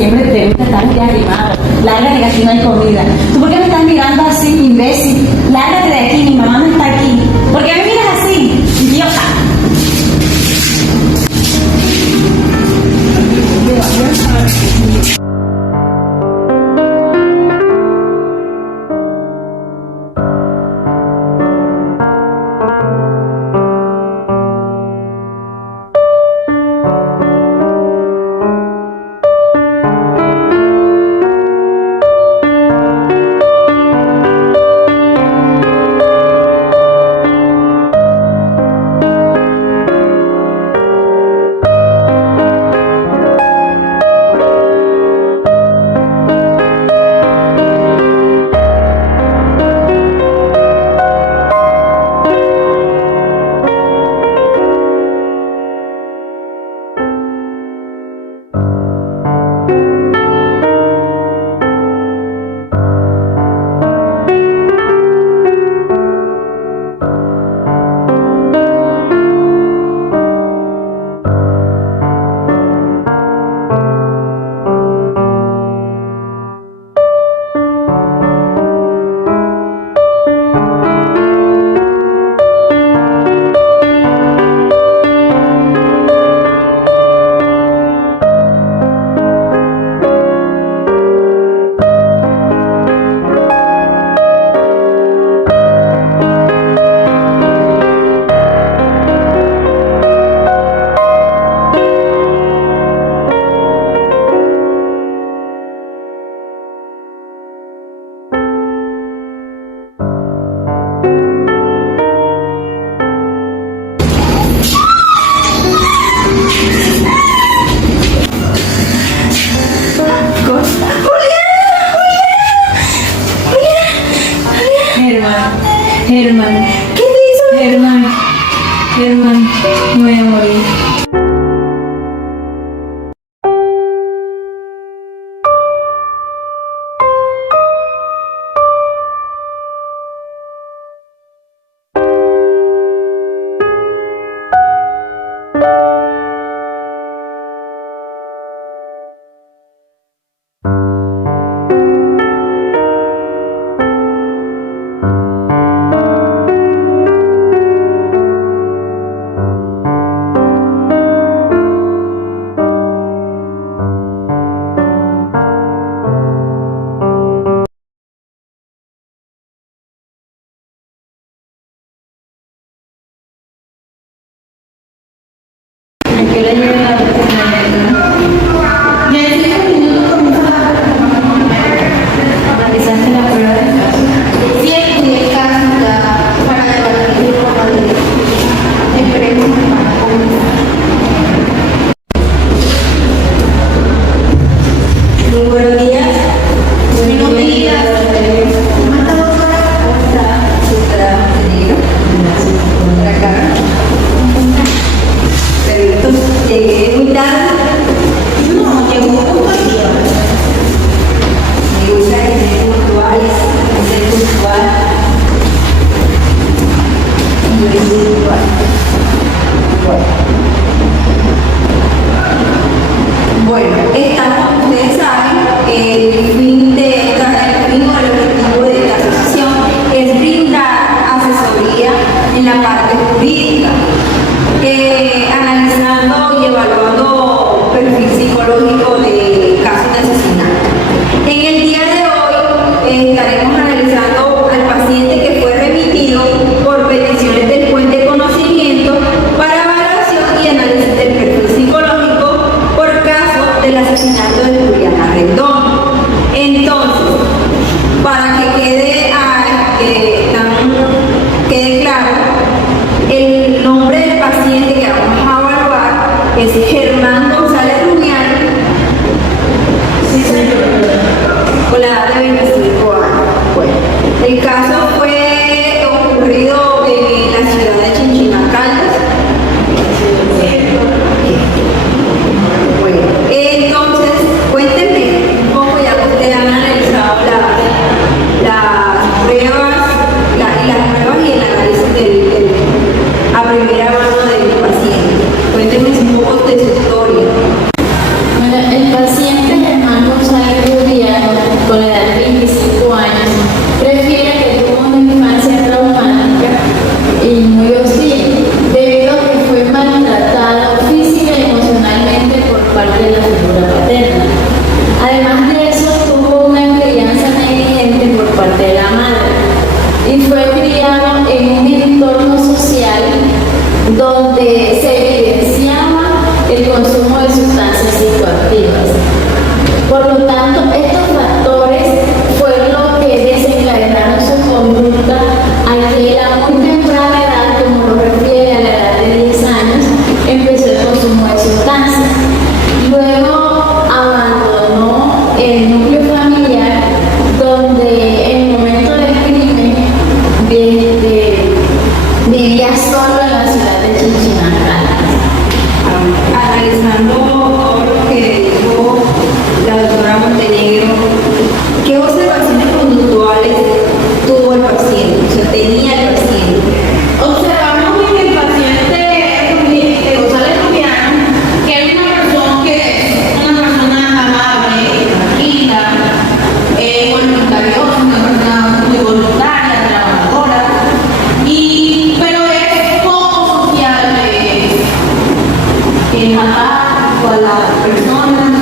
siempre te gusta estar aquí arrimado. Lárgate que aquí no hay comida. ¿Tú por qué me estás mirando así, imbécil? Lárgate de aquí, mi mamá no está aquí. ¿Por qué me miras así, idiota? Germán, ¿qué te hizo? Germán, me voy a morir. Que le lleve la ya en 5 minutos comienza realizaste la prueba de caso. Sí, estudié cátedra para debatir de esperemos muy buenos días. Buenos días. ¿Cómo está, doctora? ¿Cómo está? Por acá. Llegué criado en un entorno social donde se evidenciaba el consumo de sustancias psicoactivas. Por lo tanto, estos factores fueron los que desencadenaron su conducta a que a muy temprana edad, como lo refiere a la edad de 10 años, empezó el consumo de sustancias. Luego abandonó el núcleo familiar, donde en el momento del crimen vivía solo en la ciudad de Chinchinacal. Analizando todo lo que dijo la doctora Montenegro, ¿qué observaciones conductuales tuvo el paciente? O sea, tenía el paciente. Observamos en el paciente González Rubiano que es una persona amable, tranquila, voluntariosa, una persona muy voluntaria, trabajadora, pero es poco sociable, apático a las personas.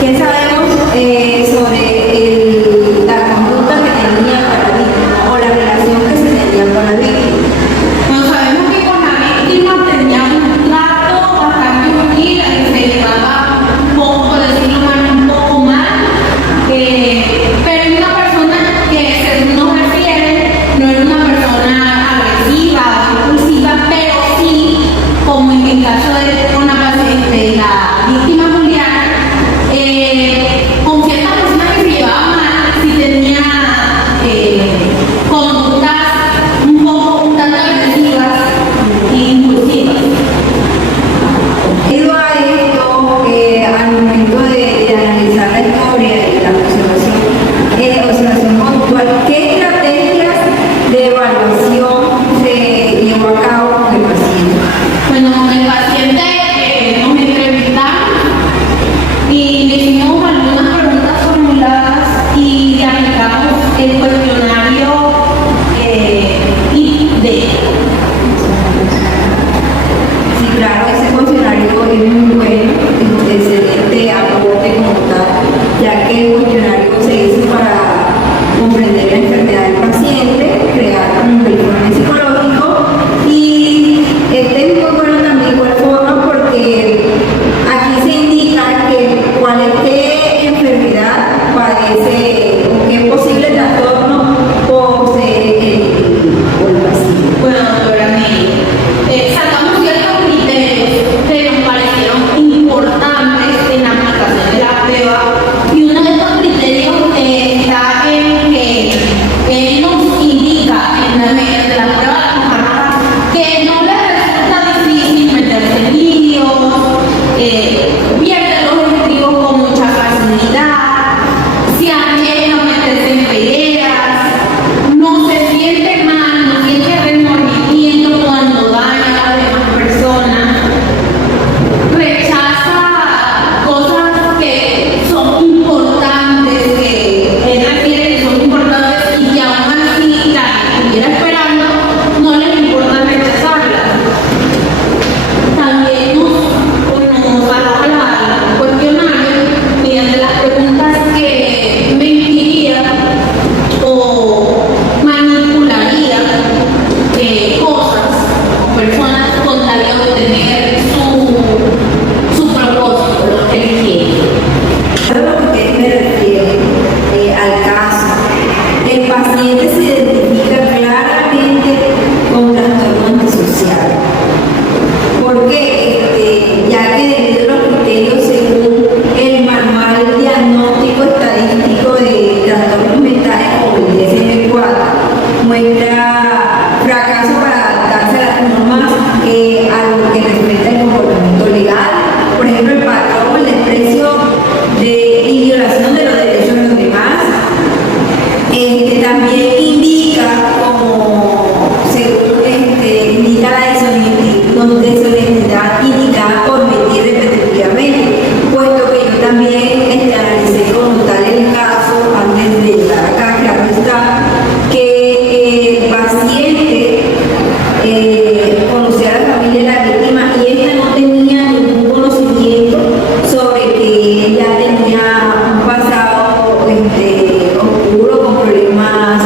¿Qué sabemos sobre la conducta que tenía con la víctima o la relación que se tenía con la víctima? Bueno, sabemos que con la víctima tenía un trato bastante hostil, se llevaba un poco, por decirlo mal, un poco mal, pero es una persona que, según nos refiere, no era una persona agresiva o impulsiva, pero sí, como en el caso de una paciente, la víctima Juliana, con ciertas personas que se llevaban mal, sí tenía conductas un poco un tanto agresivas e impulsivas. Debido a esto, al momento de analizar la historia y la observación conductual, ¿qué estrategias de evaluación se llevó a cabo con el paciente? Bueno, con el paciente nos entrevistamos y le hicimos algunas preguntas formuladas y le aplicamos el cuestionario ID. Sí, claro, ese cuestionario es muy bueno, excelente aporte como tal, ya que el cuestionario se hizo para comprender la enfermedad del paciente, crear un informe psicológico y este es muy bueno también igual forma porque aquí se indica qué enfermedad padece o qué posible trastorno posee el paciente. Bueno, doctora Mary, sacamos ciertos criterios que nos parecieron importantes en la aplicación de la prueba y uno de estos criterios está en que él nos indica en la medida de la prueba de la mujer que no le resulta difícil meterse en líos, pierde los estribos con mucha facilidad, se arriesga a meterse en peleas, no se siente mal, no siente remordimiento cuando daña a las demás personas, rechaza cosas que son importantes, que él refiere que son importantes y que aún así las estuviera esperando, no les importa rechazarlas. También nos arroja el cuestionario mediante las preguntas que mentiría o manipularía cosas o personas con tal de obtener su propósito, lo que él quiere. A lo que ustedes me refieren al caso, el paciente se identifica claramente con trastorno antisocial. ¿Por qué? Ya que debido a los criterios según el manual diagnóstico estadístico de trastornos mentales o el DSM-4 muestra fracaso para adaptarse a las normas a lo que respecta al comportamiento legal, por ejemplo el patrón, el desprecio y violación de los derechos de los demás. También indica como según indica la deshonestidad indicada por mentir repetitivamente, puesto que yo también analicé como tal el caso antes de llegar acá, claro está, que el paciente conocía a la familia de la víctima y esta no tenía ningún conocimiento sobre que ella tenía un pasado oscuro con problemas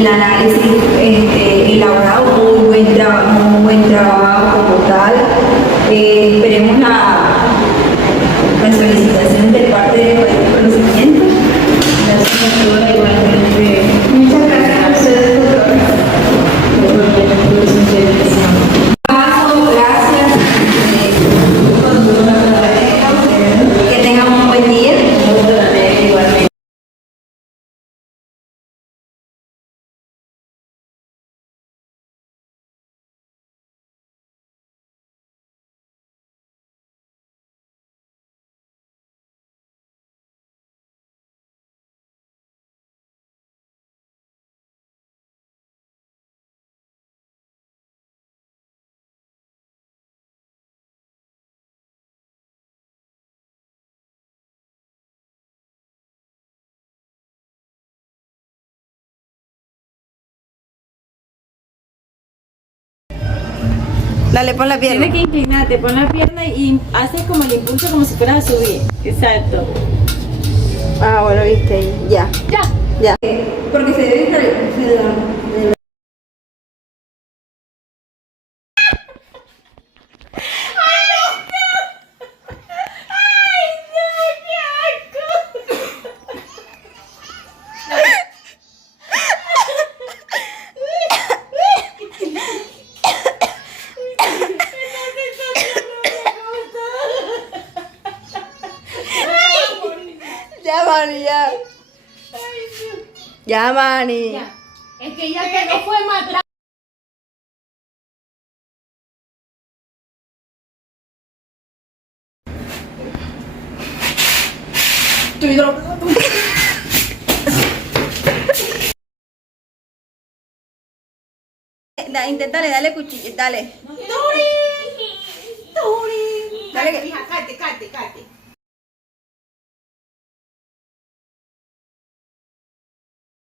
el análisis elaborado, muy buen trabajo como tal. Esperemos las felicitaciones de parte de los conocimientos. Gracias a todos igualmente. Muchas gracias a ustedes, doctora. Gracias. Que tengan un buen día. Igualmente. Dale, pon la pierna. Tienes que inclinarte, pon la pierna y haces como el impulso como si fueras a subir. Exacto. Ah, bueno, viste ahí. Ya. Ya. Ya. Porque se debe estar. Ya, Mani, ya. Ya, Mani. Es que ella que no fue matar. Inténtale, dale cuchillo, dale. Dale, Dale que- hija, cállate.